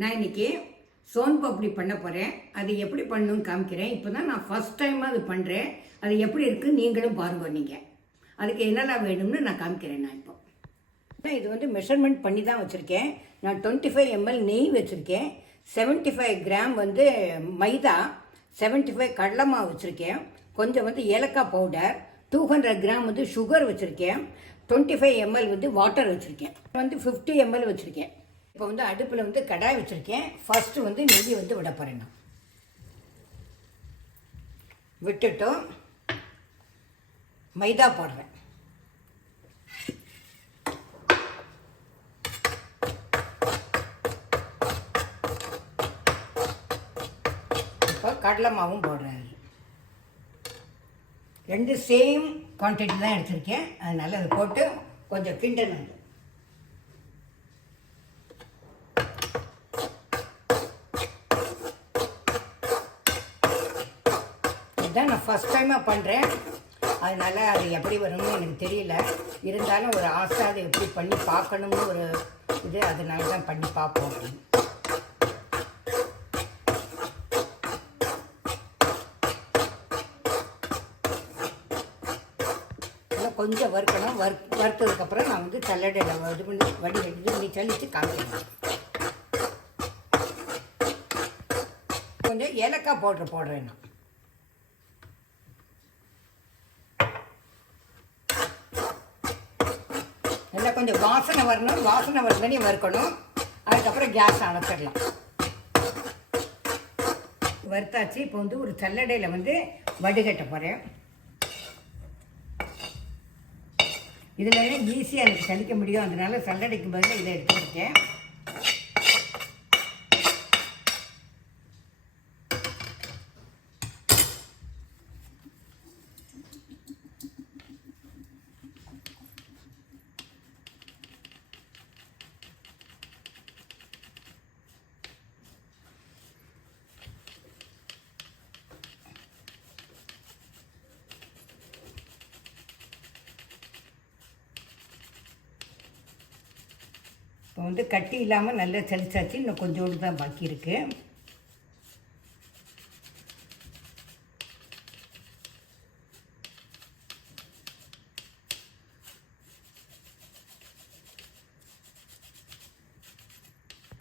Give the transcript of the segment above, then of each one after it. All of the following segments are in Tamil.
நான் இன்னைக்கு சோன் பப்படி பண்ண போகிறேன். அது எப்படி பண்ணணும்னு காமிக்கிறேன். இப்போ தான் நான் ஃபஸ்ட் டைமாக அது பண்ணுறேன். அது எப்படி இருக்குது நீங்களும் பாருங்க. நீங்கள் அதுக்கு என்னெல்லாம் வேணும்னு நான் காமிக்கிறேன். நான் இப்போ இது வந்து மெஷர்மெண்ட் பண்ணி தான் வச்சுருக்கேன். நான் 25 ml நெய் வச்சுருக்கேன். 75 கிராம் வந்து மைதா, 75 கடலை மாவு வச்சுருக்கேன். கொஞ்சம் வந்து ஏலக்காய் பவுடர், 200 கிராம் வந்து சுகர் வச்சுருக்கேன். 25 ml வந்து வாட்டர் வச்சுருக்கேன். வந்து 50 ml வச்சுருக்கேன். இப்போ வந்து அடுப்பில் வந்து கடாய் வச்சுருக்கேன். ஃபஸ்ட்டு வந்து நெய்யை வந்து விட போகிறேன். நான் விட்டுட்டோம் மைதா போடுறேன். இப்போ கடலை மாவும் போடுறேன். ரெண்டு சேம் குவான்டிட்டி தான் எடுத்திருக்கேன். அதனால் அதை போட்டு கொஞ்சம் கிண்டணும். இதுதான் நான் ஃபஸ்ட் டைமாக பண்ணுறேன். அதனால் அது எப்படி வரும்னு எனக்கு தெரியல. இருந்தாலும் ஒரு ஆசை, அதை எப்படி பண்ணி பார்க்கணும்னு ஒரு இது, அதனால தான் பண்ணி பார்ப்போம். கொஞ்சம் வறுக்கணும். வறுத்ததுக்கப்புறம் நான் வந்து சல்லடையில் இது பண்ணி வடி சலித்து காமிக்கணும். கொஞ்சம் ஏலக்காய் போடுறேன். நான் நல்லா கொஞ்சம் வாசனை வரணும். வாசனை வரதனே வறுக்கணும். அதுக்கப்புறம் கேஸ் அணைச்சிடலாம். வறுத்தாச்சு. இப்போ வந்து ஒரு சல்லடையில் வந்து வடிகட்ட போகிறேன். இதில் ஈஸியாக எனக்கு சலிக்க முடியும். அதனால சல்லடைக்கு பதிலாக இதை எடுத்துருக்கேன். இப்போ வந்து கட்டி இல்லாமல் நல்லா சலிச்சாச்சு. இன்னும் கொஞ்சோடு தான் பாக்கி இருக்குது.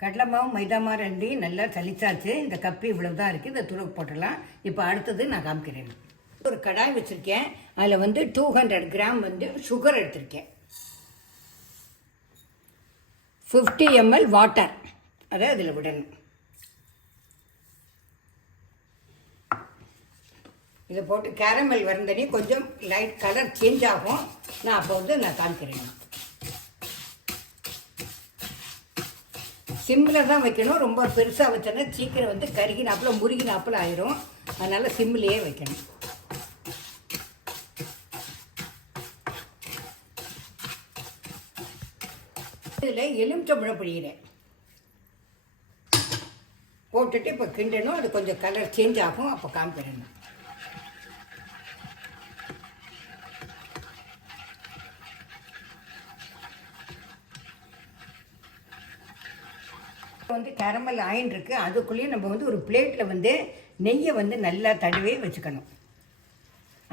கடலை மாவு மைதா மாவு ரெண்டையும் நல்லா சலிச்சாச்சு. இந்த கப்பு இவ்வளவு தான் இருக்குது. இதை துருவ போட்டுடலாம். இப்போ அடுத்தது நான் காமிக்கிறேன். ஒரு கடாய் வச்சுருக்கேன். அதில் வந்து 200 கிராம் வந்து சுகர் எடுத்திருக்கேன். 50 ml வாட்டர் அதை அதில் விடணும். இதை போட்டு கேரமல் வரந்தனே கொஞ்சம் லைட் கலர் சேஞ்ச் ஆகும். நான் அப்போ வந்து நான் காமிக்கிறேன். சிம்மில் தான் வைக்கணும். ரொம்ப பெருசாக வச்சோன்னா சீக்கிரம் வந்து கருகினாப்பில் முருகினாப்பில் ஆயிரும். அதனால் சிம்மிலேயே வைக்கணும். இதில் எலுமிச்சம்பழம் பிழிகிறேன். போட்டுட்டு இப்போ கிண்டணும். அது கொஞ்சம் கலர் சேஞ்ச் ஆகும். அப்போ காமிக்கிறேன். வந்து கேரமல் ஆயின் இருக்குது. அதுக்குள்ளேயும் நம்ம வந்து ஒரு பிளேட்டில் வந்து நெய்யை வந்து நல்லா தடவே வச்சுக்கணும்.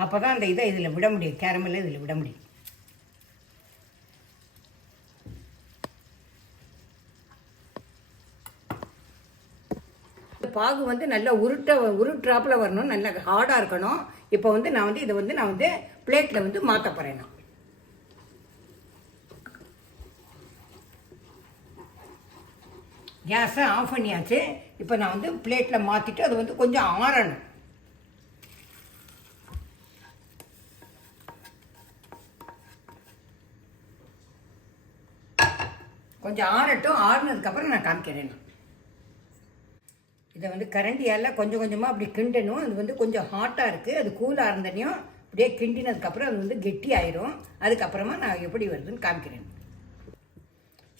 அப்போ தான் அந்த இதை இதில் விட முடியும். கேரமலை இதில் விட முடியும். பாகு வந்து நல்லா உருட்டுறாப்பில் வரணும். நல்லா ஹார்டாக இருக்கணும். இப்போ வந்து நான் வந்து இதை வந்து பிளேட்டில் வந்து மாற்ற போகிறேன். நான் கேஸை ஆஃப் பண்ணியாச்சு. இப்போ நான் வந்து பிளேட்டில் மாற்றிட்டு அது வந்து கொஞ்சம் ஆறணும். கொஞ்சம் ஆறட்டும். ஆறுனதுக்கப்புறம் நான் காமிக்கிறேன். இதை வந்து கரண்டியால் கொஞ்சம் கொஞ்சமாக அப்படி கிண்டணும். அது வந்து கொஞ்சம் ஹாட்டாக இருக்குது. அது கூலாக இருந்தனையும் அப்படியே கிண்டினதுக்கப்புறம் அது வந்து கெட்டி ஆயிரும். அதுக்கப்புறமா நான் எப்படி வருதுன்னு காமிக்கிறேன்.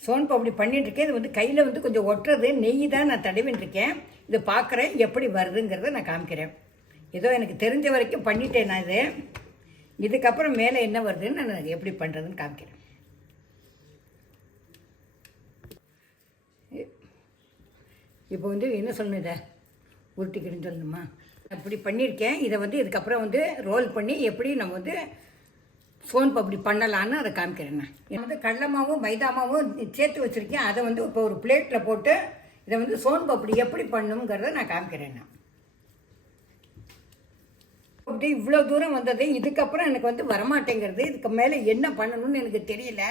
சோன் பப்படி பண்ணிட்டுருக்கேன். இது வந்து கையில் வந்து கொஞ்சம் ஒட்டுறது. நெய் தான் நான் தடவின்ட்டுருக்கேன். இதை பார்க்குறேன் எப்படி வருதுங்கிறத நான் காமிக்கிறேன். ஏதோ எனக்கு தெரிஞ்ச வரைக்கும் பண்ணிட்டேன் நான். இதுக்கப்புறம் மேலே என்ன வருதுன்னு நான் எப்படி பண்ணுறதுன்னு காமிக்கிறேன். இப்போ வந்து என்ன சொல்லணும், இதை உருட்டிக்கிட்டுன்னு சொல்லணுமா? அப்படி பண்ணியிருக்கேன். இதை வந்து இதுக்கப்புறம் வந்து ரோல் பண்ணி எப்படி நம்ம வந்து சோன் பப்படி பண்ணலான்னு அதை காமிக்கிறேன். நான் வந்து கடலமாவும் மைதாமாவும் சேர்த்து வச்சுருக்கேன். அதை வந்து இப்போ ஒரு பிளேட்டில் போட்டு இதை வந்து சோன் பப்படி எப்படி பண்ணணுங்கிறத நான் காமிக்கிறேன். நான் அப்படி இவ்வளோ தூரம் வந்தது, இதுக்கப்புறம் எனக்கு வந்து வரமாட்டேங்கிறது. இதுக்கு மேலே என்ன பண்ணணும்னு எனக்கு தெரியல.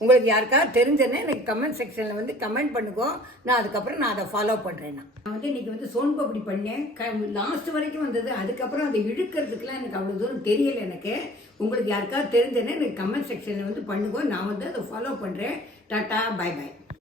உங்களுக்கு யாருக்காவது தெரிஞ்சேன்னா எனக்கு கமெண்ட் செக்ஷனில் வந்து கமெண்ட் பண்ணுங்க. நான் அதுக்கப்புறம் நான் அதை ஃபாலோ பண்ணுறேன். நான் வந்து இன்றைக்கி வந்து சோன் பப்படி பண்ணேன். லாஸ்ட் வரைக்கும் வந்தது. அதுக்கப்புறம் அதை இழுக்கிறதுக்கெலாம் எனக்கு அவ்வளோ தூரம் தெரியலை. எனக்கு உங்களுக்கு யாருக்காவது தெரிஞ்சேன்னா எனக்கு கமெண்ட் செக்ஷனில் வந்து பண்ணுங்க. நான் வந்து அதை ஃபாலோ பண்ணுறேன். Tata, bye bye.